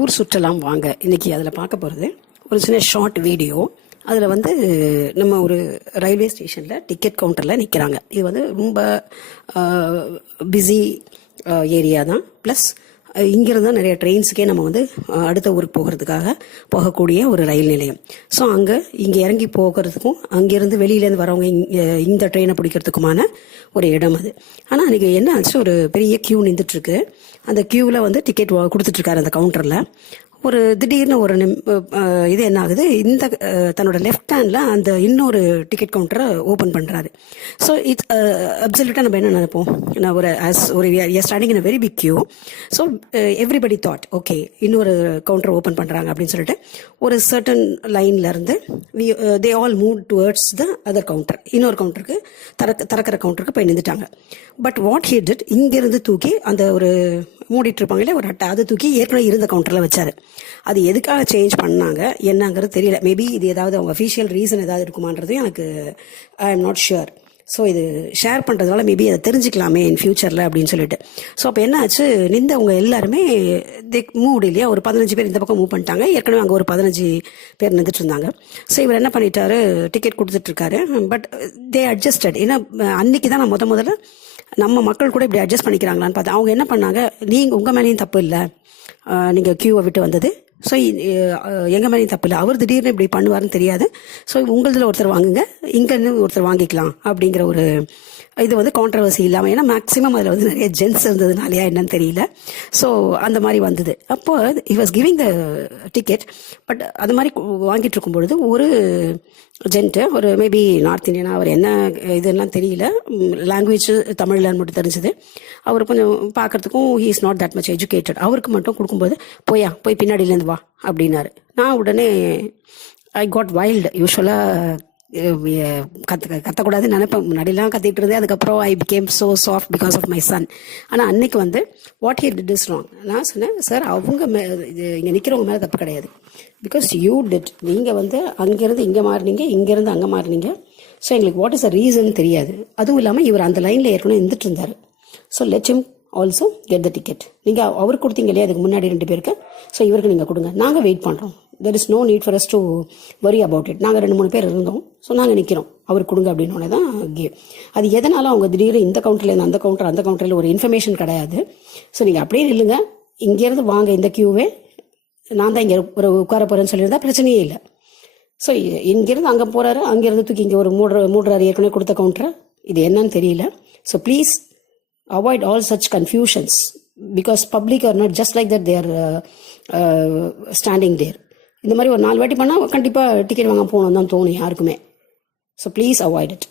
ஊர் சுற்றலாம் வாங்க. இன்றைக்கி அதில் பார்க்க போகிறது ஒரு சின்ன ஷார்ட் வீடியோ. அதில் வந்து நம்ம ஒரு ரயில்வே ஸ்டேஷனில் டிக்கெட் கவுண்டரில் நிற்கிறாங்க. இது வந்து ரொம்ப பிஸி ஏரியா தான். ப்ளஸ் இங்கிருந்து நிறைய ட்ரெயின்ஸுக்கே நம்ம வந்து அடுத்த ஊருக்கு போகிறதுக்காக போகக்கூடிய ஒரு ரயில் நிலையம். ஸோ இங்கே இறங்கி போகிறதுக்கும் அங்கேருந்து வெளியிலேருந்து வரவங்க இந்த ட்ரெயினை பிடிக்கிறதுக்குமான ஒரு இடம் அது. ஆனால் அன்றைக்கி என்ன ஆச்சு, ஒரு பெரிய க்யூ நின்றுட்டுருக்கு. அந்த க்யூவில் வந்து டிக்கெட் கொடுத்துட்ருக்காரு அந்த கவுண்டரில். ஒரு திடீர்னு ஒரு இது என்ன ஆகுது, இந்த தன்னோட லெஃப்ட் ஹேண்டில் அந்த இன்னொரு டிக்கெட் கவுண்டரை ஓப்பன் பண்ணுறாரு. ஸோ இட்ஸ் அப்சல்யூட்டாக நம்ம என்ன நினைப்போம், நான் ஒரு standing in a very big queue. So everybody thought okay இன்னொரு கவுண்டர் ஓப்பன் பண்ணுறாங்க அப்படின்னு சொல்லிட்டு ஒரு சர்டன் லைன்லேருந்து they all move towards the other counter. இன்னொரு கவுண்டருக்கு திறக்கிற கவுண்டருக்கு போய் நின்றுட்டாங்க. பட் வாட் ஹி டிட், இங்கேருந்து தூக்கி அந்த ஒரு மூடிட்டு இருப்பாங்களே ஒரு அட்டை, அதை தூக்கி ஏற்கனவே இருந்த கவுண்டரில் வச்சாரு. அது எதுக்காக சேஞ்ச் பண்ணாங்க என்னங்கிறது தெரியல. மேபி இது ஏதாவது அவங்க அஃபீஷியல் ரீசன் ஏதாவது இருக்குமான்றது எனக்கு I am not sure. So இது ஷேர் பண்ணுறதுனால மேபி அதை தெரிஞ்சுக்கலாமே இன் ஃபியூச்சரில் அப்படின்னு சொல்லிட்டு. ஸோ அப்போ என்ன ஆச்சு, நின்றவங்க எல்லாருமே மூவ் இல்லையா, ஒரு 15 பேர் இந்த பக்கம் மூவ் பண்ணிட்டாங்க. ஏற்கனவே அங்கே ஒரு 15 பேர் நின்றுட்டு இருந்தாங்க. ஸோ இவர் என்ன பண்ணிட்டாரு, டிக்கெட் கொடுத்துட்ருக்காரு. But they adjusted. ஏன்னா அன்னைக்கு தான் நான் முதல்ல நம்ம மக்கள் கூட இப்படி அட்ஜஸ்ட் பண்ணிக்கிறாங்களான்னு பார்த்தேன். அவங்க என்ன பண்ணாங்க, உங்கள் மேலேயும் தப்பு இல்லை, நீங்கள் க்யூவை விட்டு வந்தது. ஸோ எங்கள் மேலேயும் தப்பு இல்லை, அவர் திடீர்னு இப்படி பண்ணுவார்னு தெரியாது. ஸோ உங்களதில் ஒருத்தர் வாங்குங்க, இங்கேருந்து ஒருத்தர் வாங்கிக்கலாம் அப்படிங்கிற ஒரு இது வந்து கான்ட்ரவர்சி இல்லாமல். ஏன்னா மேக்ஸிமம் அதில் வந்து நிறைய ஜென்ஸ் இருந்ததுனாலையா என்னன்னு தெரியல. ஸோ அந்த மாதிரி வந்தது. அப்போ he was giving the ticket. But அது மாதிரி வாங்கிட்டு இருக்கும் பொழுது ஒரு ஜென்ட்டு, ஒரு மேபி நார்த் இந்தியனா, அவர் என்ன இதெல்லாம் தெரியல, லாங்குவேஜ் தமிழ்லன்னு மட்டும் தெரிஞ்சது. அவர் கொஞ்சம் பார்க்கறதுக்கும் he is not that much educated. அவருக்கு மட்டும் கொடுக்கும்போது போய் பின்னாடியிலேருந்து வா அப்படின்னாரு. நான் உடனே ஐ காட் வைல்டு. யூஸ்வலாக கத்தக்கூடாதுன்னு நினைப்பேன், முன்னாடிலாம் கத்திட்டு இருந்தேன். அதுக்கப்புறம் I became so soft because of my son. ஆனால் அன்னைக்கு வந்து what he did is wrong. நான் சொன்னேன், சார் அவங்க இது இங்கே நிற்கிறவங்க மேலே தப்பு கிடையாது, பிகாஸ் யூ டிட். நீங்கள் வந்து அங்கேருந்து இங்கே மாறினீங்க, இங்கேருந்து அங்கே மாறினீங்க. ஸோ எங்களுக்கு வாட் இஸ் அ ரீசன் தெரியாது. அதுவும் இல்லாமல் இவர் அந்த லைனில் ஏற்கனவே இருந்துட்டு இருந்தார். So let him also get the ticket. நீங்கள் அவருக்கு கொடுத்தீங்க இல்லையா அதுக்கு முன்னாடி 2 பேருக்கு, ஸோ இவருக்கு நீங்கள் கொடுங்க, நாங்கள் வெயிட் பண்ணுறோம். There is no need for us to worry about it. நாங்கள் 2-3 பேர் இருந்தோம், ஸோ நாங்கள் நிற்கிறோம், அவருக்கு கொடுங்க அப்படின்னு தான் கேம். அது எதனால அவங்க திடீர்னு இந்த கவுண்டர்லேருந்து அந்த கவுண்டரில் ஒரு இன்ஃபர்மேஷன் கிடையாது. ஸோ நீங்கள் அப்படியே நில்லுங்க, இங்கேருந்து வாங்க, இந்த கியூவே நான் தான் இங்கே ஒரு உட்கார போகிறேன்னு சொல்லியிருந்தா பிரச்சனையே இல்லை. ஸோ இங்கேருந்து அங்கே போகிறாரு, அங்கேருந்து தூக்கி இங்கே ஒரு மூடுறாரு ஏற்கனவே கொடுத்த கவுண்டரை. இது என்னன்னு தெரியல. So please avoid all such confusions, because public are not just like that, they are standing there. இந்த மாதிரி ஒரு 4 வாட்டி பண்ணால் கண்டிப்பாக டிக்கெட் வாங்க போகணும் தான் தோணும் யாருக்குமே. So please avoid it.